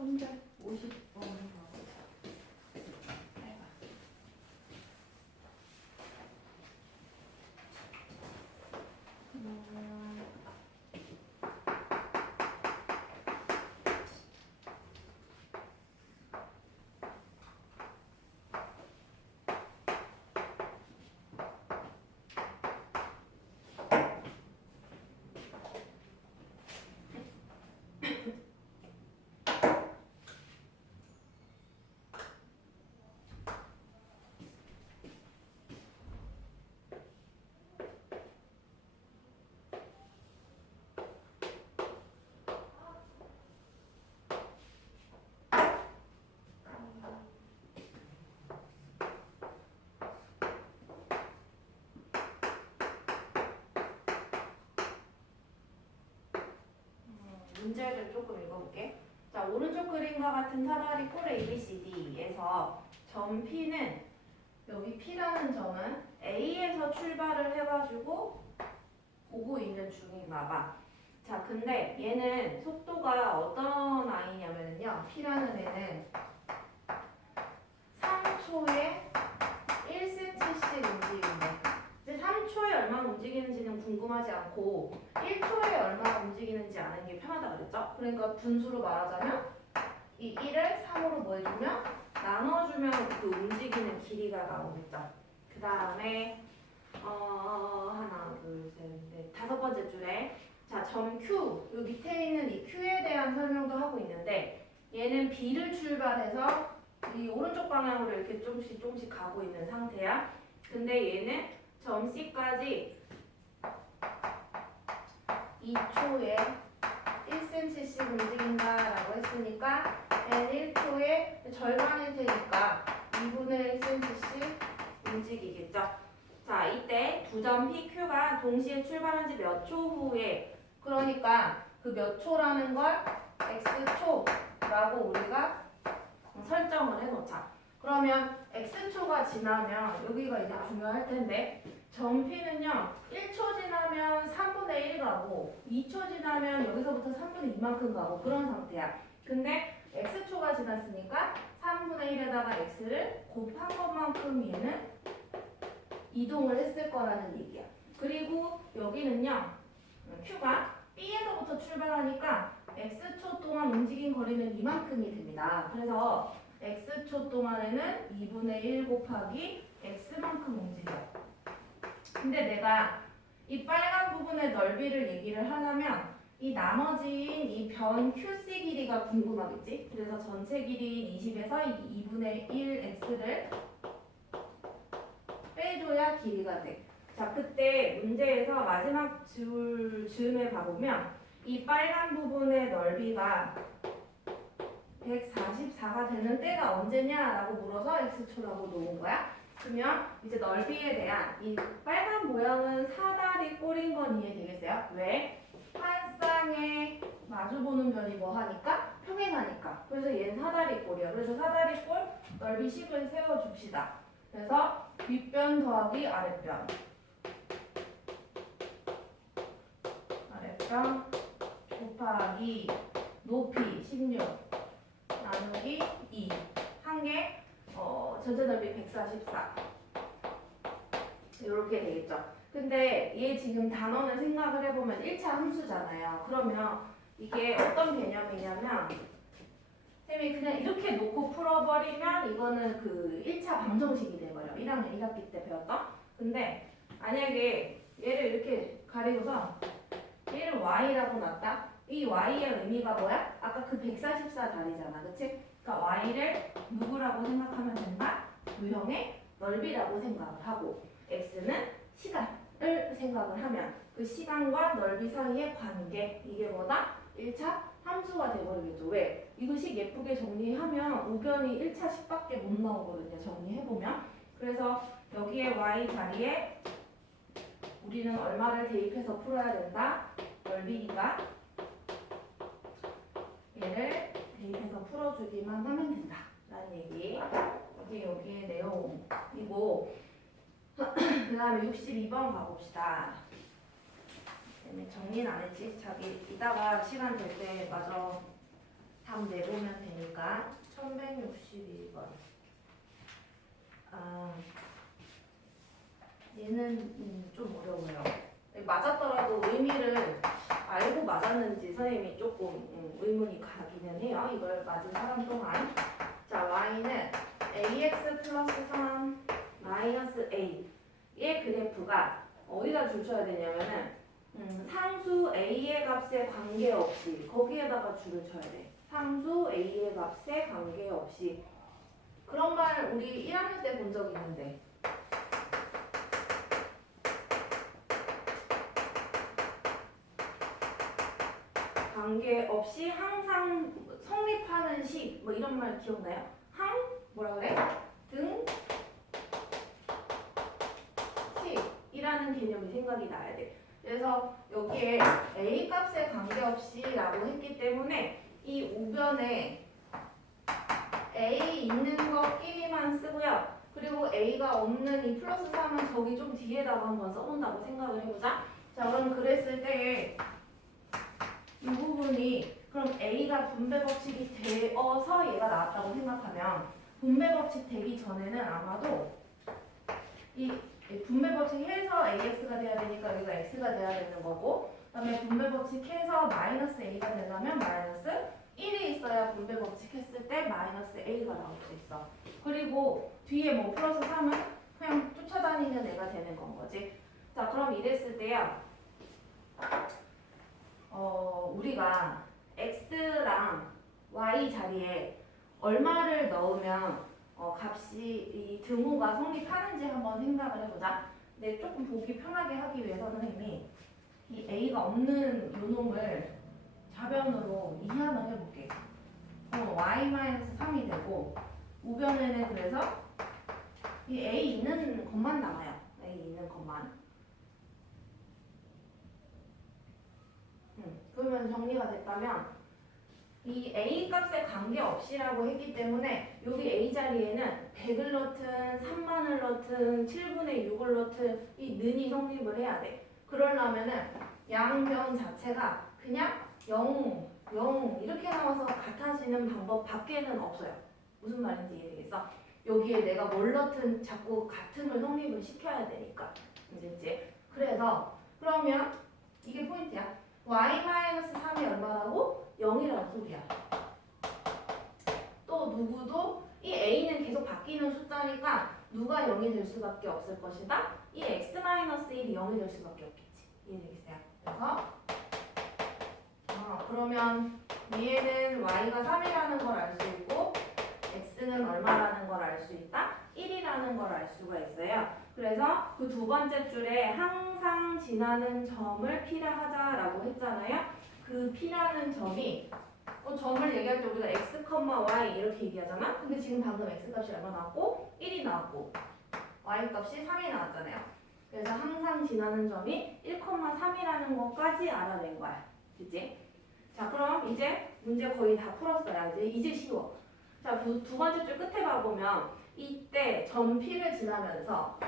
350번 문제를 조금 읽어볼게. 자, 오른쪽 그림과 같은 사다리 꼴의 ABCD에서 점 P는 여기 P라는 점은 A에서 출발을 해가지고 오고 있는 중인가 봐. 자, 근데 얘는 속도가 어떤 아이냐면요. P라는 애는 3초에 1cm씩 움직이는데 이제 3초에 얼마나 움직이는지는 궁금하지 않고 1초에 얼마나 움직이는지 아는 게 편하다 그랬죠? 그러니까 분수로 말하자면 이 1을 3으로 뭐 해주면 나눠주면 그 움직이는 길이가 나오겠죠. 그 다음에 하나 둘셋넷 다섯 번째 줄에 자, 점 Q 요 밑에 있는 이 Q에 대한 설명도 하고 있는데 얘는 B를 출발해서 이 오른쪽 방향으로 이렇게 조금씩 가고 있는 상태야. 근데 얘는 점 C까지 2초에 1cm씩 움직인다라고 했으니까 n 1초에 절반일 테니까 2분의 1cm씩 움직이겠죠. 자, 이때 두 점 PQ가 동시에 출발한 지 몇 초 후에 그러니까 그 몇 초라는 걸 X초라고 우리가 설정을 해놓자. 그러면 X초가 지나면 여기가 이제 중요할 텐데 점 P는요 1초 지나면 3분의 1 가고 2초 지나면 여기서부터 3분의 2만큼 가고 그런 상태야. 근데 X초가 지났으니까 3분의 1에다가 X를 곱한 것만큼 얘는 이동을 했을 거라는 얘기야. 그리고 여기는요 Q가 B에서부터 출발하니까 X초 동안 움직인 거리는 이만큼이 됩니다. 그래서 X초 동안에는 2분의 1 곱하기 X만큼 움직여. 근데 내가 이 빨간 부분의 넓이를 얘기를 하려면 이 나머지인 이 변 QC 길이가 궁금하겠지? 그래서 전체 길이인 20에서 이 2분의 1 X를 빼줘야 길이가 돼. 자, 그때 문제에서 마지막 즈음에 봐보면 이 빨간 부분의 넓이가 144가 되는 때가 언제냐라고 물어서 X초라고 놓은 거야. 그러면 이제 넓이에 대한 이 빨간 모양은 사다리 꼴인 건 이해되겠어요? 왜? 한 쌍에 마주보는 변이 뭐 하니까? 평행하니까. 그래서 얘는 사다리 꼴이야. 그래서 사다리 꼴 넓이식을 세워줍시다. 그래서 윗변 더하기 아랫변. 아랫변 곱하기 높이 16 나누기 2 한 개 전체 넓이 144 이렇게 되겠죠. 근데 얘 지금 단원을 생각을 해보면 1차 함수잖아요. 그러면 이게 어떤 개념이냐면 쌤이 그냥 이렇게 놓고 풀어버리면 이거는 그 1차 방정식이 돼버려. 1학년 1학기 때 배웠던. 근데 만약에 얘를 이렇게 가리고서 얘를 y라고 놨다. 이 y의 의미가 뭐야? 아까 그 144 다리잖아. 그치? 그러니까 y를 누구라고 생각하면 된다? 유형의 넓이라고 생각을 하고 x는 시간을 생각을 하면 그 시간과 넓이 사이의 관계 이게 뭐다? 1차 함수가 돼버리겠죠. 왜? 이거식 예쁘게 정리하면 우변이 1차식밖에 못 나오거든요. 정리해보면. 그래서 여기에 y 자리에 우리는 얼마를 대입해서 풀어야 된다? 넓이가 얘를 대입해서 풀어주기만 하면 된다. 라는 얘기. 이게 여기에 내용이고 그 다음에 62번 가봅시다. 정리는 안 했지? 자기 이따가 시간 될 때 마저 답 내보면 되니까 1162번. 아, 얘는 좀 어려워요. 맞았더라도 의미를 알고 맞았는지 선생님이 조금 의문이 가기는 해요. 이걸 맞은 사람 동안. 자, y는 ax 플러스 3 마이너스 a의 그래프가 어디다 줄 쳐야 되냐면은 상수 a의 값에 관계없이 거기에다가 줄을 쳐야 돼. 상수 a의 값에 관계없이. 그런 말 우리 1학년 때 본 적 있는데. 관계없이 항상 성립하는 식, 뭐 이런 말 기억나요? 뭐라 그래? 등, 식이라는 개념이 생각이 나야 돼. 그래서 여기에 a 값에 관계없이라고 했기 때문에 이 우변에 a 있는 것끼리만 쓰고요. 그리고 a가 없는 이 플러스 3은 저기 좀 뒤에다가 한번 써본다고 생각을 해보자. 자, 그럼 그랬을 때 이 부분이 그럼 a가 분배 법칙이 되어서 얘가 나왔다고 생각하면 분배 법칙 되기 전에는 아마도 이 분배 법칙 해서 ax가 돼야 되니까 여기가 x가 돼야 되는 거고, 그다음에 분배 법칙 해서 마이너스 a가 되려면 마이너스 1이 있어야 분배 법칙 했을 때 마이너스 a가 나올 수 있어. 그리고 뒤에 뭐 플러스 3은 그냥 쫓아다니는 애가 되는 건 거지. 자, 그럼 이랬을 때요. 우리가 x랑 y 자리에 얼마를 넣으면 값이 이 등호가 성립하는지 한번 생각을 해보자. 근데 조금 보기 편하게 하기 위해서 선생님이 이 a가 없는 요놈을 좌변으로 이하를 해볼게. y-3이 되고 우변에는 그래서 이 a 있는 것만 남아요. a 있는 것만. 그러면 정리가 됐다면 이 a 값에 관계없이라고 했기 때문에 여기 a 자리에는 100을 넣든 3만을 넣든 7분의 6을 넣든 이 는이 성립을 해야 돼. 그러려면은 양변 자체가 그냥 0, 0 이렇게 나와서 같아지는 방법 밖에는 없어요. 무슨 말인지 이해되겠어? 여기에 내가 뭘 넣든 자꾸 같은 걸 성립을 시켜야 되니까. 이제지? 그래서 그러면 이게 포인트야. y-3이 얼마라고? 0이라는 소리야. 또 누구도 이 a는 계속 바뀌는 숫자니까 누가 0이 될 수밖에 없을 것이다. 이 x-1이 0이 될 수밖에 없겠지. 이해되겠어요? 그래서 그러면 위에는 y가 3이라는 걸 알 수 있고 x는 얼마라는 걸 알 수 있다. 1이라는 걸 알 수가 있어요. 그래서 그 두 번째 줄에 항상 지나는 점을 P라 하자라고 했잖아요. 그 P라는 점이 점을 얘기할 때 우리가 x, y 이렇게 얘기하잖아. 근데 지금 방금 x 값이 얼마 나왔고 1이 나왔고 y 값이 3이 나왔잖아요. 그래서 항상 지나는 점이 1,3이라는 것까지 알아낸 거야. 그치? 자, 그럼 이제 문제 거의 다 풀었어요. 이제 쉬워. 자, 두 번째 줄 끝에 가보면 이때 점 P를 지나면서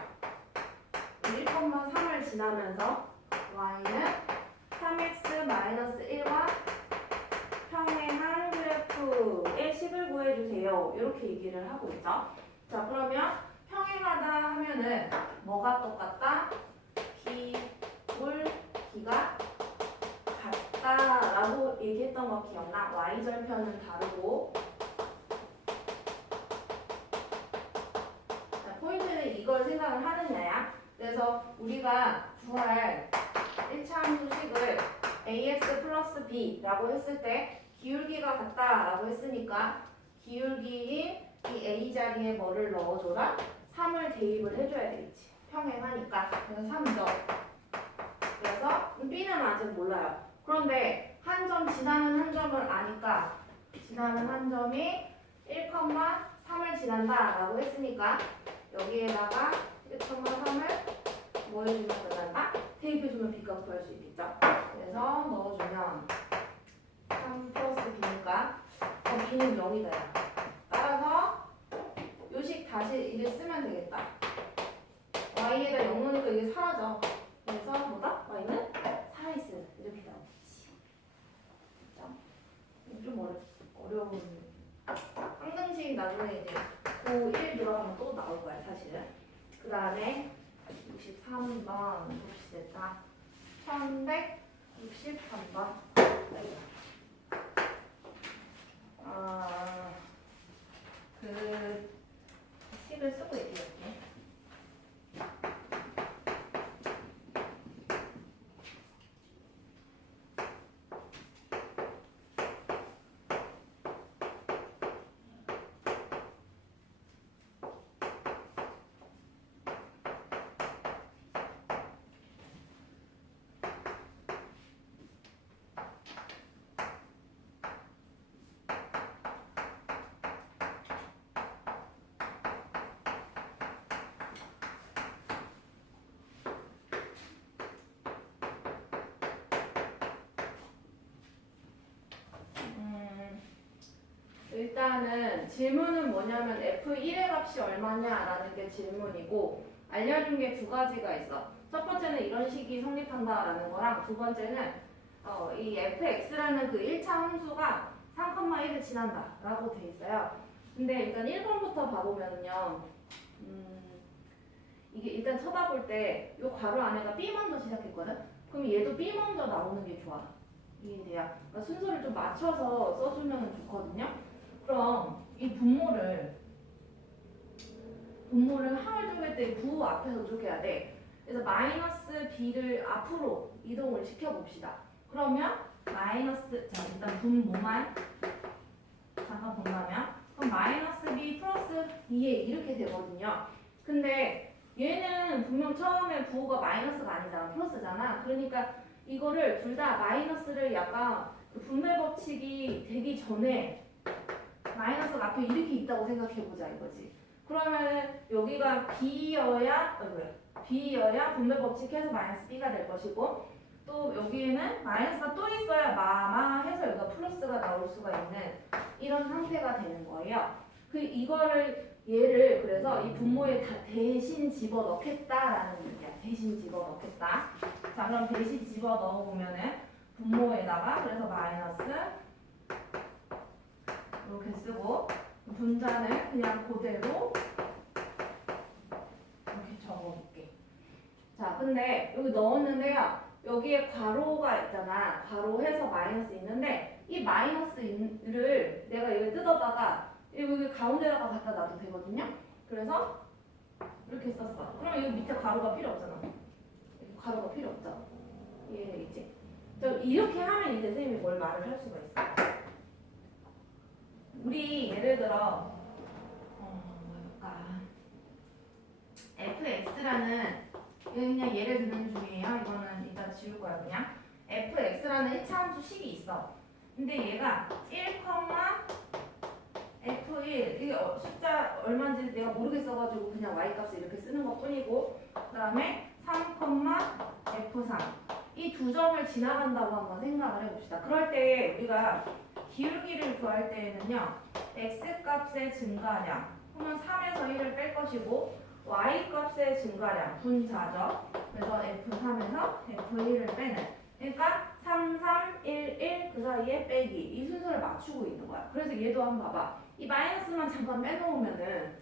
1,3을 지나면서 y는 3x-1과 평행한 그래프의 식을 구해주세요. 이렇게 얘기를 하고 있죠. 자, 그러면 평행하다 하면은 뭐가 똑같다? B가 같다라고 얘기했던 거 기억나? y절편은 다르고. 자, 포인트는 이걸 생각을 하느냐야. 그래서 우리가 구할 1차함수식을 ax 플러스 b라고 했을 때 기울기가 같다라고 했으니까 기울기인 이 a 자리에 뭐를 넣어줘라? 3을 대입을 해줘야 되겠지. 평행하니까. 그래서 3점. 그래서 b는 아직 몰라요. 그런데 한 점 지나는 한 점을 아니까 지나는 한 점이 1,3을 지난다라고 했으니까 여기에다가 1,3을 뭐 해주면 끝난다? 대입해주면 b값 구할 수 있겠죠? 그래서 넣어주면 3 플러스 b니까 b는 0이다. 따라서 요식 다시 이제 쓰면 되겠다. y에다 0 넣으니까 이게 사라져. 그래서 뭐다? y는 살아있음. 이렇게 나오겠지. 좀 어려운 항등식 나중에 이제 고1 들어가면 또 나올 거야 사실은. 그 다음에 63번 봅시다. 1163번. 그 식을 쓰고 얘기할게. 일단은 질문은 뭐냐면 F1의 값이 얼마냐라는 게 질문이고 알려준 게 두 가지가 있어. 첫 번째는 이런 식이 성립한다라는 거랑 두 번째는 이 fx라는 그 1차 함수가 3,1을 지난다라고 돼 있어요. 근데 일단 1번부터 봐보면요. 이게 일단 쳐다볼 때 이 괄호 안에가 B 먼저 시작했거든? 그럼 얘도 B 먼저 나오는 게 좋아. 이해돼요? 그러니까 순서를 좀 맞춰서 써주면 좋거든요. 그럼 이 분모를 항을 쪼갤 때 부 앞에서 쪼개야 돼. 그래서 마이너스 b를 앞으로 이동을 시켜봅시다. 그러면 마이너스, 자 일단 분모만 잠깐 본다면 그럼 마이너스 b 플러스 2에 이렇게 되거든요. 근데 얘는 분명 처음에 부호가 마이너스가 아니잖아. 플러스잖아. 그러니까 이거를 둘 다 마이너스를 약간 그 분배 법칙이 되기 전에 마이너스가 앞에 이렇게 있다고 생각해보자 이거지. 그러면 여기가 b여야 b여야 분배 법칙해서 마이너스 b가 될 것이고 또 여기에는 마이너스가 또 있어야 마마 해서 여기가 플러스가 나올 수가 있는 이런 상태가 되는 거예요. 얘를 그래서 이 분모에 대신 집어넣겠다라는 얘기야. 대신 집어넣겠다. 자 그럼 대신 집어넣어보면은 분모에다가 그래서 마이너스 이렇게 쓰고 분자는 그냥 그대로 이렇게 적어볼게. 자 근데 여기 넣었는데요. 여기에 괄호가 있잖아. 괄호해서 마이너스 있는데 이 마이너스를 내가 이걸 뜯어다가 여기 가운데다가 갖다 놔도 되거든요. 그래서 이렇게 썼어. 그럼 여기 밑에 괄호가 필요 없잖아. 여기 괄호가 필요 없잖아. 이해되겠지? 이렇게 하면 이제 선생님이 뭘 말을 할 수가 있어. 우리 예를 들어 뭐랄까 fx라는 그냥 예를 드는 중이에요. 이거는 일단 지울 거야 그냥. fx라는 1차 함수 식이 있어. 근데 얘가 1, F1 이게 숫자 얼마인지 내가 모르겠어가지고 그냥 y 값을 이렇게 쓰는 것 뿐이고 그 다음에 3, F3 이 두 점을 지나간다고 한번 생각을 해봅시다. 그럴 때 우리가 기울기를 구할 때에는요 x 값의 증가량 그러면 3에서 1을 뺄 것이고 y 값의 증가량 분자죠. 그래서 F3에서 F1을 빼는 그러니까 3, 3, 1, 1 그 사이에 빼기 이 순서를 맞추고 있는 거야. 그래서 얘도 한번 봐봐. 이 마이너스만 잠깐 빼놓으면은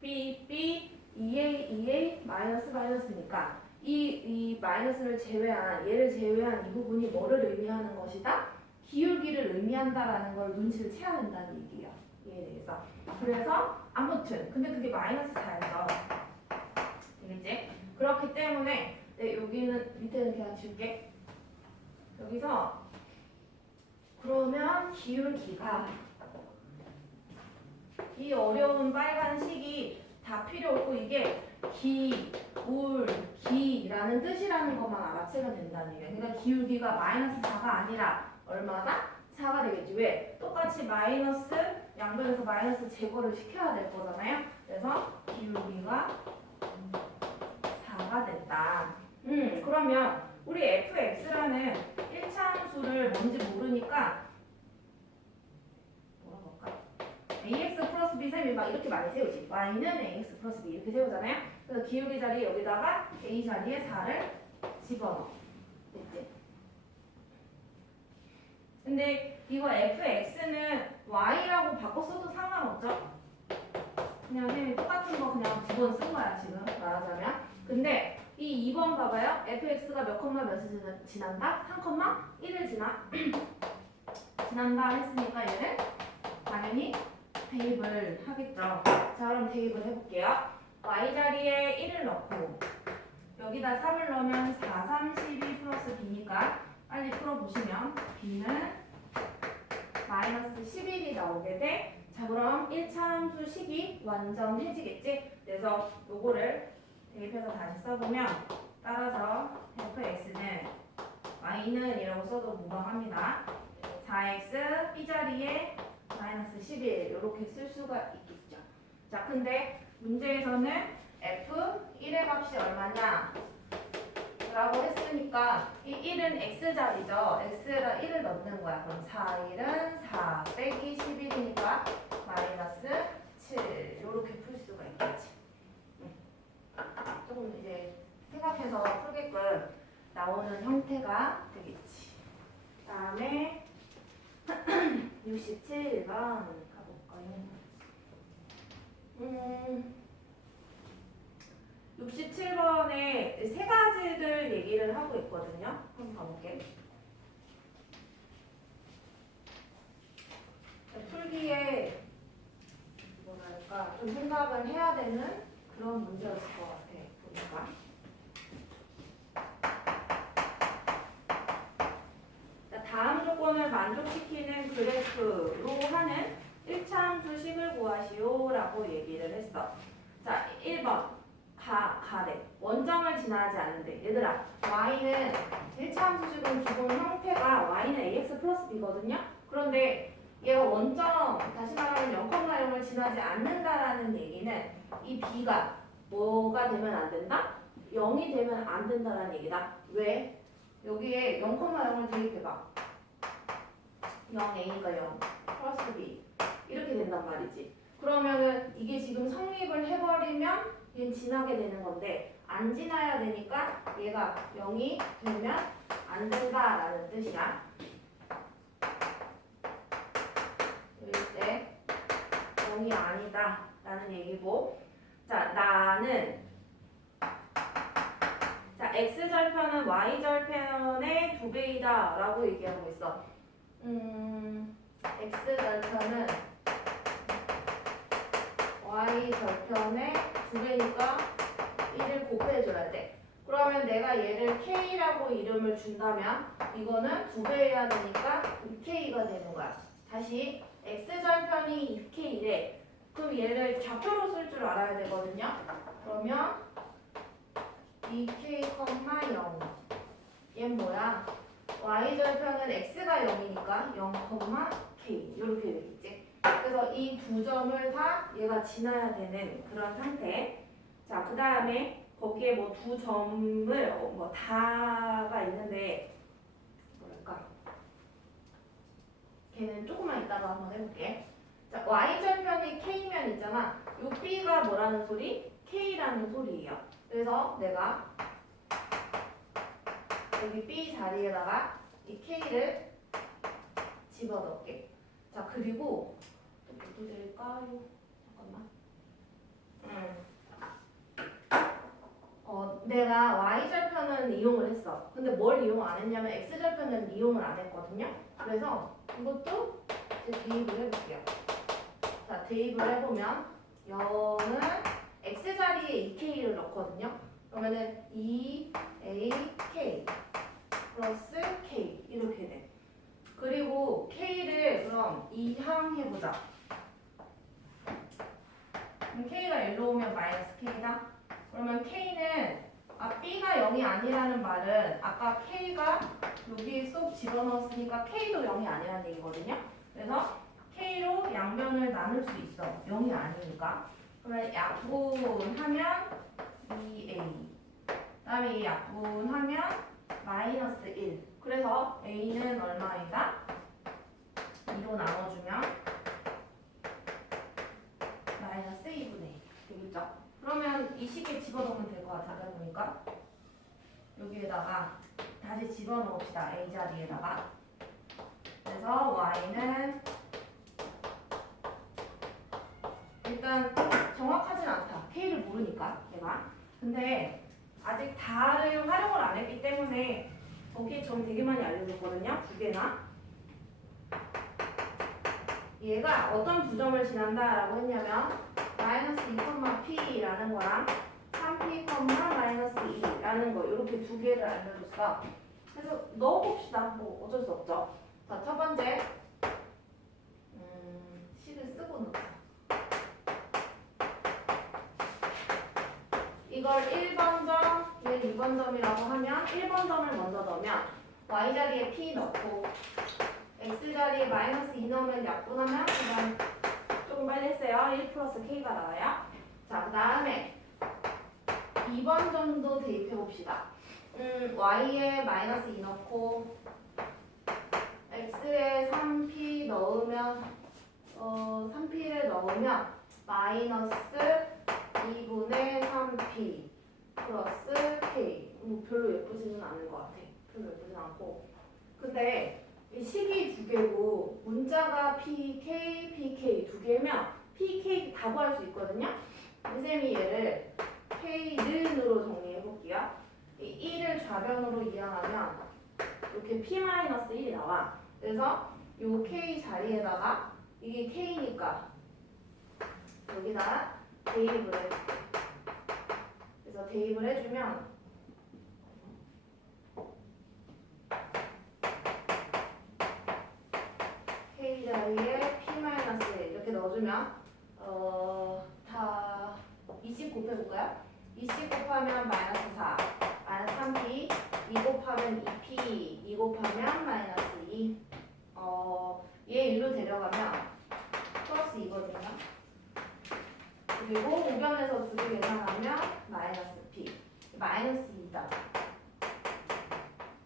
B, B, 2A, 2A 마이너스니까 이 마이너스를 제외한 얘를 제외한 이 부분이 뭐를 의미하는 것이다? 기울기를 의미한다라는 걸 눈치를 채야 된다는 얘기예요. 이해되겠어? 그래서 아무튼 근데 그게 마이너스 4였어. 되겠지? 그렇기 때문에 여기는 밑에는 그냥 지울게. 여기서 그러면 기울기가 이 어려운 빨간 식이 다 필요 없고 이게 기울기라는 뜻이라는 것만 알아채면 된다는 얘기예요. 그러니까 기울기가 마이너스 4가 아니라 얼마다? 4가 되겠지. 왜? 똑같이 마이너스 양변에서 마이너스 제거를 시켜야 될 거잖아요. 그래서 기울기가 4가 됐다. 그러면 우리 fx라는 1차 함수를 뭔지 모르니까 뭐라 볼까? ax 플러스 b 셈이 막 이렇게 많이 세우지. y는 ax 플러스 b 이렇게 세우잖아요. 그래서 기울기 자리 여기다가 a 자리에 4를 집어넣어. 됐지? 근데 이거 fx는 y라고 바꿔 써도 상관없죠? 그냥 선생님이 똑같은 거 그냥 두 번 쓴 거야 지금 말하자면. 근데 이 2번 봐봐요. fx가 몇 컴마 몇을 지난다? 3,1을 지난다 했으니까 얘는 당연히 대입을 하겠죠. 자 그럼 대입을 해볼게요. y자리에 1을 넣고 여기다 3을 넣으면 4, 3, 12 플러스 b니까 빨리 풀어보시면 b는 마이너스 11이 나오게 돼. 자 그럼 1차 함수식이 완전해지겠지? 그래서 요거를 대입해서 다시 써보면 따라서 fx는 y는 이라고 써도 무방합니다. 4x b자리에 마이너스 11 이렇게 쓸 수가 있겠죠. 자 근데 문제에서는 f1의 값이 얼마냐 라고 했으니까 이 1은 x자리죠. x에다 1을 넣는 거야. 그럼 4, 1은 4 빼기 11이니까 마이너스 7 이렇게 풀 수가 있겠지. 조금 이제 생각해서 풀게끔 나오는 형태가 되겠지. 그 다음에 67번 가볼까요? 67번에 세 가지들 얘기를 하고 있거든요. 한번 가볼게. 풀기에 뭐랄까 좀 생각을 해야 되는 그런 문제였을 것 같아. 보니까. 다음 조건을 만족시키는 그래프로 하는 1차 함수식을 구하시오 라고 얘기를 했어. 자 1번 가래. 원점을 지나지 않는데. 얘들아, y는 1차 함수식은 기본 형태가 y는 ax 플러스 b거든요. 그런데 얘가 원점, 다시 말하면 0,0을 지나지 않는다라는 얘기는 이 b가 뭐가 되면 안 된다? 0이 되면 안 된다라는 얘기다. 왜? 여기에 0,0을 대입해봐. 0a가 0 플러스 b 이렇게 된단 말이지. 그러면은 이게 지금 성립을 해버리면 얘는 지나게 되는 건데 안 지나야 되니까 얘가 0이 되면 안 된다라는 뜻이야. 이럴 때 0이 아니다 라는 얘기고, 자 나는 자 x절편은 y절편의 2배이다 라고 얘기하고 있어. x절편은 y절편의 2배니까 1을 곱해줘야 돼. 그러면 내가 얘를 k라고 이름을 준다면 이거는 2배여야 되니까 2k가 되는 거야. 다시 x절편이 2k래. 그럼 얘를 좌표로 쓸 줄 알아야 되거든요. 그러면 2k, 0 얘는 뭐야? y절편은 x가 0이니까 0, k 이렇게 되겠지. 그래서 이 두 점을 다 얘가 지나야 되는 그런 상태. 자, 그 다음에 거기에 뭐 두 점을 뭐 다가 있는데 뭐랄까? 걔는 조금만 이따가 한번 해볼게. 자, y절편이 k면 있잖아. 요 b가 뭐라는 소리? k라는 소리예요. 그래서 내가 여기 b 자리에다가 이 k를 집어넣을게. 자, 그리고 어떻게 될까요? 잠깐만. 내가 y절편은 이용을 했어. 근데 뭘 이용 안 했냐면 x절편은 이용을 안 했거든요. 그래서 이것도 이제 대입을 해볼게요. 자, 대입을 해보면 0은 x자리에 2k를 넣거든요. 그러면은 2ak 플러스 k 이렇게 돼. 그리고 k를 그럼 2항 해보자. 그럼 k가 1로 오면 마이너스 k다. 그러면 k는 b가 0이 아니라는 말은 아까 k가 여기 쏙 집어넣었으니까 k도 0이 아니라는 얘기거든요. 그래서 k로 양변을 나눌 수 있어. 0이 아니니까. 그러면 약분하면 2a. 그다음에 이 약분하면 마이너스 1. 그래서 a는 얼마이다? 2로 나눠주면 마이너스 2분의 1 되겠죠? 그러면 이 식에 집어넣으면 될 것 같아 보니까 여기에다가 다시 집어넣읍시다. a 자리에다가. 그래서 그래서 y는 일단 정확하진 않다. k를 모르니까 내가. 근데 아직 다를 활용을 안 했기 때문에 거기에 점 되게 많이 알려줬거든요. 두 개나. 얘가 어떤 부점을 지난다라고 했냐면 마이너스 2,p라는 거랑 3p, 마이너스 2라는 거 이렇게 두 개를 알려줬어. 그래서 넣어봅시다. 뭐 어쩔 수 없죠. 자, 첫 번째 식을 쓰고 넣자. 이걸 1번 점, 얘 2번 점이라고 하면 1번 점을 먼저 넣으면 y자리에 p 넣고 x자리에 마이너스 2 넣으면 약분하면 그냥 조금 빨리 했어요. 1 플러스 k가 나와요. 자, 그 다음에 2번 점도 대입해 봅시다. y에 마이너스 2 넣고 x에 3p 넣으면 3p를 넣으면 마이너스 2분의 3p 플러스 k. 뭐 별로 예쁘지는 않은 것 같아. 별로 예쁘진 않고. 근데 이 식이 두 개고 문자가 pk, pk 두 개면 pk 다 구할 수 있거든요. 선생님이 얘를 k는으로 정리해 볼게요. 이 1을 좌변으로 이항하면 이렇게 p-1이 나와. 그래서 요 k 자리에다가 이게 k니까 여기다가 대입을 해줄게. 그래서 대입을 해주면 k 자리에 p-1 이렇게 넣어주면 다 20 곱해볼까요? 20 곱하면 마이너스 4, 마이너스 3p, 2 곱하면 2p, 2 곱하면 마이너스 2. 얘 일로 데려가면 플러스 2거든요. 그리고 우변에서 두 개 계산하면 마이너스 p, 마이너스 2다.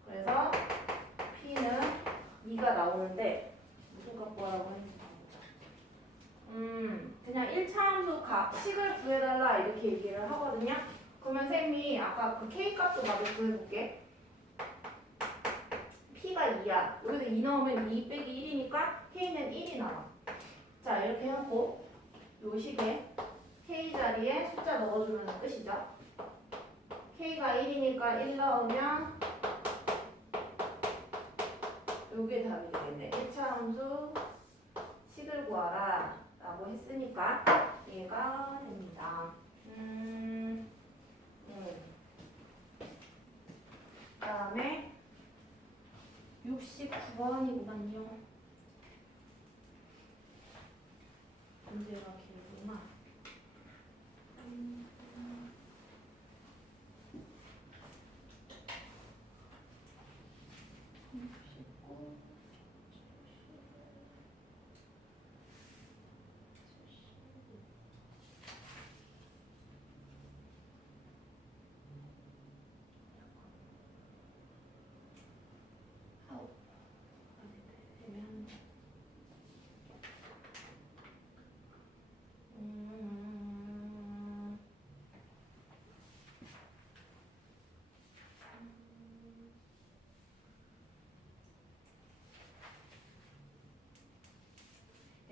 그래서 p는 2가 나오는데 무슨 값구하라고 했는지 보자. 그냥 1차 함수 식을 구해달라 이렇게 얘기를 하거든요. 그러면 쌤이 아까 그 k 값도 나도 구해볼게. p가 2야. 여기서 2 넣으면 2 빼기 1이니까 k는 1이 나와. 자, 이렇게 해놓고 요 식에 k 자리에 숫자 넣어주면 끝이죠. k가 1이니까 1 넣으면 요게 답이 되겠네. 1차 함수 식을 구하라 라고 했으니까 얘가 됩니다. 그 다음에 69번이구만요. 문제가 길구나.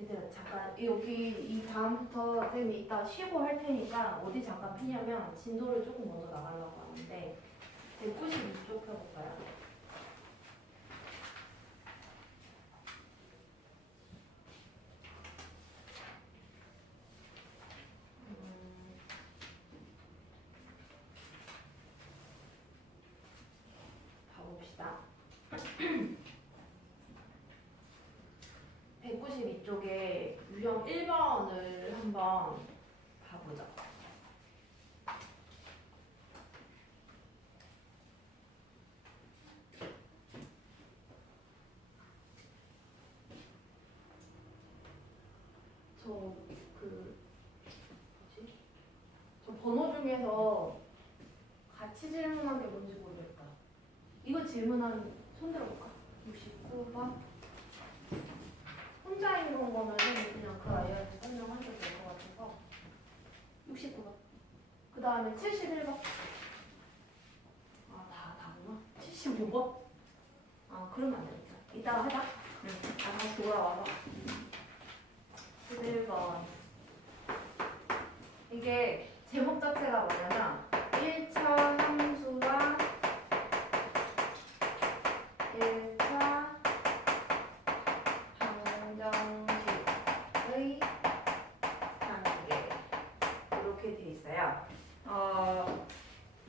얘들아 잠깐 여기 이 다음부터 쌤이 이따 쉬고 할 테니까 어디 잠깐 피냐면 진도를 조금 먼저 나가려고 하는데 192쪽 펴볼까요? 봐봅시다. 192쪽에 유형 1번을 한번 봐보자. 저 번호 중에서 같이 질문한 게 뭔지 모르겠다. 이거 질문한 손 들어볼까? 69번. 혼자 있는 거는 그냥 그 아이한테 설명하셔도 될 것 같아서 69번. 그 다음에 71번. 다구나. 75번. 그러면 안 되겠다. 이따가 하자. 다시 돌아와서 11번. 이게 제목 자체가 뭐냐면 1차 함수와 1차 방정식의 관계 이렇게 돼 있어요.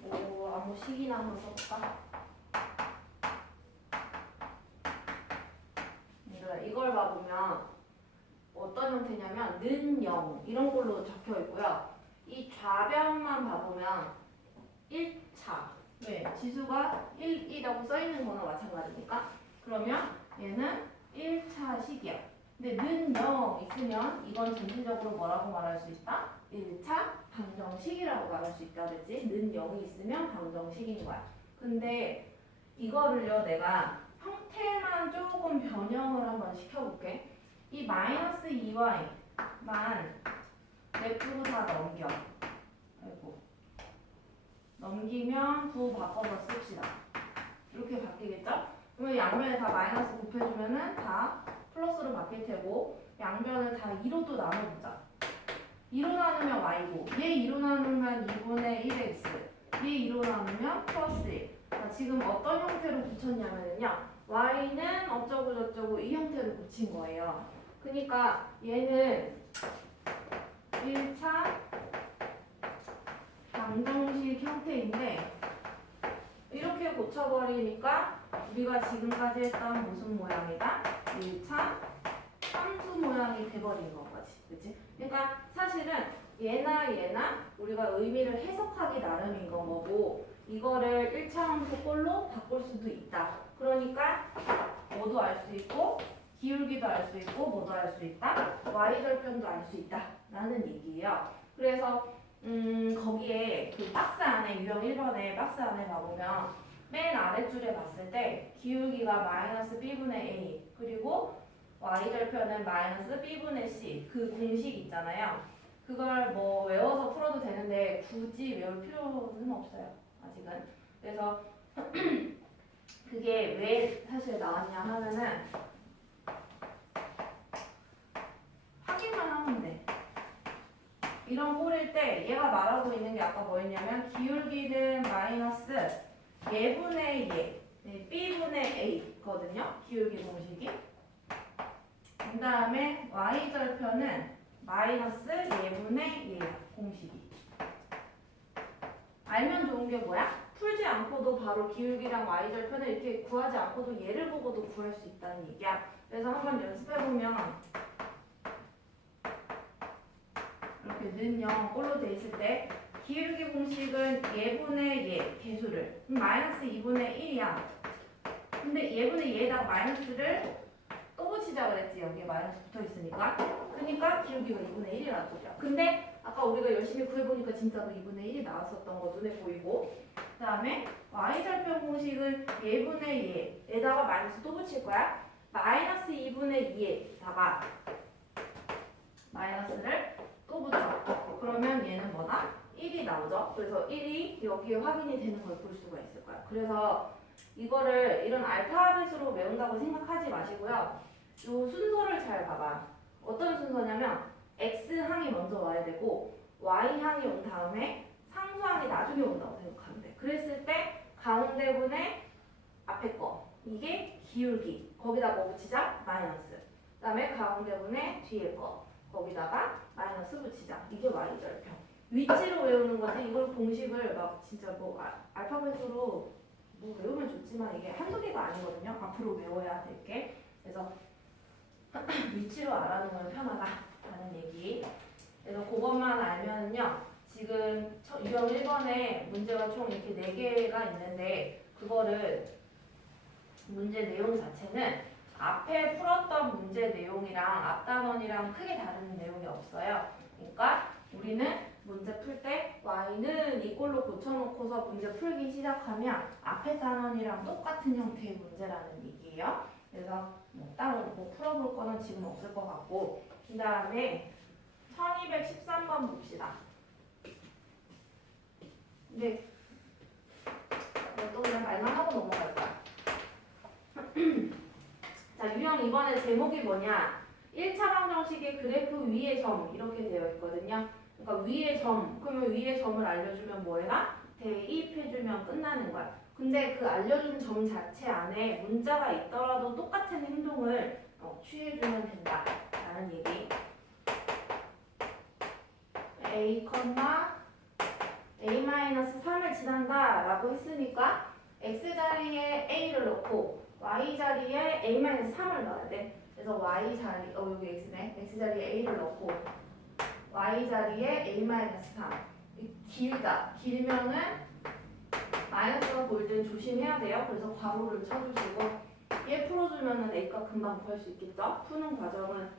뭐 아무 식이나 한번 써볼까? 이걸 봐보면 어떤 형태냐면 는 0 이런 걸로 적혀 있고요. 이 좌변만 봐보면 1차 왜? 지수가 1이라고 써있는 거나 마찬가지니까 그러면 얘는 1차식이야. 근데 는 0 있으면 이건 전체적으로 뭐라고 말할 수 있다? 1차 방정식이라고 말할 수 있다 그랬지? 는 0이 있으면 방정식인 거야. 근데 이거를요 내가 형태만 조금 변형을 한번 시켜볼게. 이 마이너스 2y만 랩으로 다 넘겨. 아이고. 넘기면 9 바꿔서 씁시다. 이렇게 바뀌겠죠? 그러면 양변에 다 마이너스 곱해주면은 다 플러스로 바뀔 테고 양변을 다 2로 또 나눠보자. 2로 나누면 y고 얘 2로 나누면 2분의 1x 얘 2로 나누면 플러스 1. 지금 어떤 형태로 붙였냐면요 y는 어쩌고 저쩌고 이 형태로 붙인 거예요. 그러니까 얘는 1차 방정식 형태인데 이렇게 고쳐버리니까 우리가 지금까지 했던 무슨 모양이다? 1차 함수 모양이 돼버린 건 거지. 그치? 그러니까 사실은 얘나 얘나 우리가 의미를 해석하기 나름인 건 거고 이거를 1차 함수 꼴로 바꿀 수도 있다. 그러니까 뭐도 알 수 있고 기울기도 알 수 있고 뭐도 알 수 있다. y절편도 알 수 있다. 라는 얘기예요. 그래서 거기에 그 박스 안에 유형 1번에 박스 안에 가보면 맨 아랫줄에 봤을 때 기울기가 마이너스 b분의 a 그리고 y절편은 마이너스 b분의 c 그 공식 있잖아요. 그걸 뭐 외워서 풀어도 되는데 굳이 외울 필요는 없어요. 아직은. 그래서 그게 왜 사실 나왔냐 하면은 확인만 하면 돼. 이런 꼴일 때 얘가 말하고 있는 게 아까 뭐였냐면 기울기는 마이너스 예분의 예 b분의 a거든요. 기울기 공식이. 그 다음에 y절편은 마이너스 예분의 예 공식이. 알면 좋은 게 뭐야? 풀지 않고도 바로 기울기랑 y절편을 이렇게 구하지 않고도 얘를 보고도 구할 수 있다는 얘기야. 그래서 한번 연습해보면 이렇게 는 0 꼴로 돼 있을 때 기울기 공식은 예분의 예 개수를 마이너스 2분의 1이야. 근데 예분의 예에다가 마이너스를 또 붙이자 그랬지. 여기에 마이너스 붙어 있으니까. 그러니까 기울기가 2분의 1이라는 소리야. 근데 아까 우리가 열심히 구해보니까 진짜로 2분의 1이 나왔었던 거 눈에 보이고 그 다음에 y절편 공식은 예분의 예에다가 마이너스 또 붙일 거야. 마이너스 2분의 2에다가 마이너스를 또 붙여. 그러면 얘는 뭐다? 1이 나오죠. 그래서 1이 여기에 확인이 되는 걸 볼 수가 있을 거야. 그래서 이거를 이런 알파벳으로 외운다고 생각하지 마시고요. 요 순서를 잘 봐봐. 어떤 순서냐면 x항이 먼저 와야 되고 y항이 온 다음에 상수항이 나중에 온다고 생각하면 돼. 그랬을 때 가운데 분의 앞에 거 이게 기울기 거기다 뭐 붙이자? 마이너스. 그 다음에 가운데 분의 뒤에 거 거기다가 마이너스 붙이자. 이게 y절편. 위치로 외우는 거지 이걸 공식을 막 진짜 뭐 알파벳으로 뭐 외우면 좋지만 이게 한두 개가 아니거든요. 앞으로 외워야 될 게. 그래서 위치로 알아두는 건 편하다라는 얘기. 그래서 그것만 알면은요. 지금 유형 1번에 문제가 총 이렇게 4개가 있는데 그거를 문제 내용 자체는 앞에 풀었던 문제 내용이랑 앞단원이랑 크게 다른 내용이 없어요. 그러니까 우리는 문제 풀 때 y는 이꼴로 고쳐놓고서 문제 풀기 시작하면 앞에 단원이랑 똑같은 형태의 문제라는 얘기예요. 그래서 뭐 따로 뭐 풀어볼 거는 지금 없을 것 같고 그 다음에 1213번 봅시다. 근데 또 그냥 말만 하고 넘어갈 거야. 자, 유형 이번에 제목이 뭐냐? 1차 방정식의 그래프 위의 점 이렇게 되어 있거든요. 그러니까 위의 점, 그러면 위의 점을 알려주면 뭐해라? 대입해주면 끝나는 거야. 근데 그 알려준 점 자체 안에 문자가 있더라도 똑같은 행동을 취해주면 된다 라는 얘기. a, a-3을 지난다 라고 했으니까 x자리에 a를 넣고 y자리에 a-3을 넣어야 돼. 그래서 y자리, 여기 x네. x자리에 a를 넣고 y자리에 a-3. 길다. 길면은 마이너스가 보일 땐 조심해야 돼요. 그래서 괄호를 쳐주시고 얘 풀어주면은 a값 금방 구할 수 있겠죠? 푸는 과정은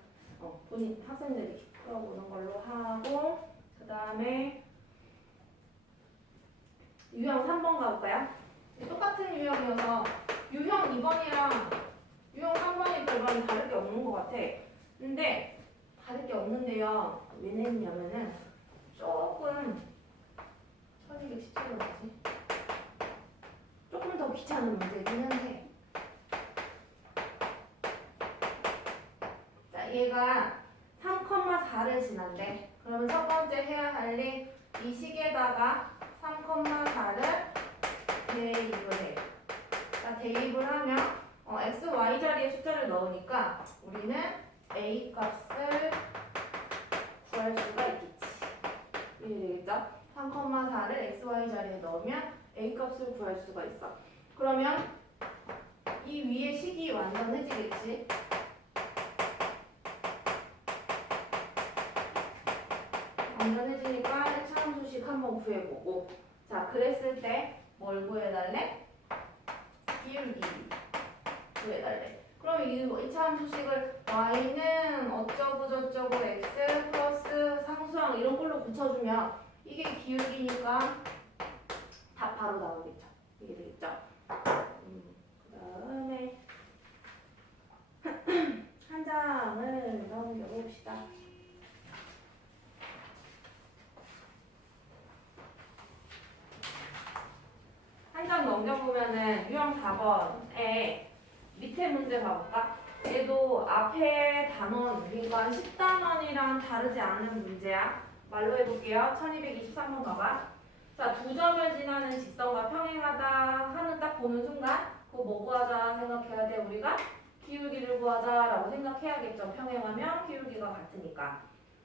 본인 학생들이 풀어보는 걸로 하고 그 다음에 유형 3번 가볼까요? 똑같은 유형이어서 유형 2번이랑 유형 3번의 결과는 다를 게 없는 것 같아. 근데 다를 게 없는데요. 왜 냈냐면은 조금 1217은 뭐지? 조금 더 귀찮은 문제기는 해. 자, 얘가 3,4를 지난대. 그러면 첫 번째 해야 할 일 이 식에다가 3,4를 대입을 해. 자, 대입을 하면 x, y 자리에 숫자를 넣으니까 우리는 a 값을 구할 수가 있겠지. 이해 되겠죠? 3,4를 x, y 자리에 넣으면 a 값을 구할 수가 있어. 그러면 이 위에 식이 완전해지겠지. 완전해지니까 1차 함수식 한번 구해보고. 자, 그랬을 때 뭘 구해달래? 기울기 구해달래. 그럼 이 2차 함수식을 y는 어쩌고 저쩌고 x 플러스 상수항 이런 걸로 고쳐주면 이게 기울기니까 답 바로 나오겠죠. 이게 되겠죠. 그 다음에 한 장을 넘겨봅시다. 한 장 넘겨보면은 유형 4번에 밑에 문제 봐볼까? 얘도 앞에 단원, 그러니까 10단원이랑 다르지 않은 문제야. 말로 해볼게요. 1223번 가봐. 자, 두 점을 지나는 직선과 평행하다 하는 딱 보는 순간 그거 뭐 구하자 생각해야 돼? 우리가 기울기를 구하자라고 생각해야겠죠. 평행하면 기울기가 같으니까.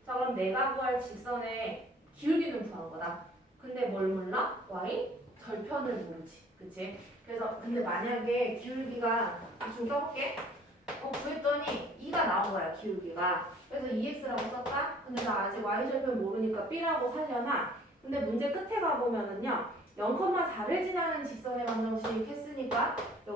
자, 그럼 내가 구할 직선의 기울기는 구한 거다. 근데 뭘 몰라? y? 절편을 모르지. 그치? 그래서 근데 만약에 기울기가 좀 써볼게. 구했더니 2가 나온 거야. 기울기가. 그래서 2x라고 썼다? 근데 나 아직 y절편 모르니까 b라고 살려나? 근데 문제 끝에 가보면은요 0,4를 지나는 직선의 방정식 했으니까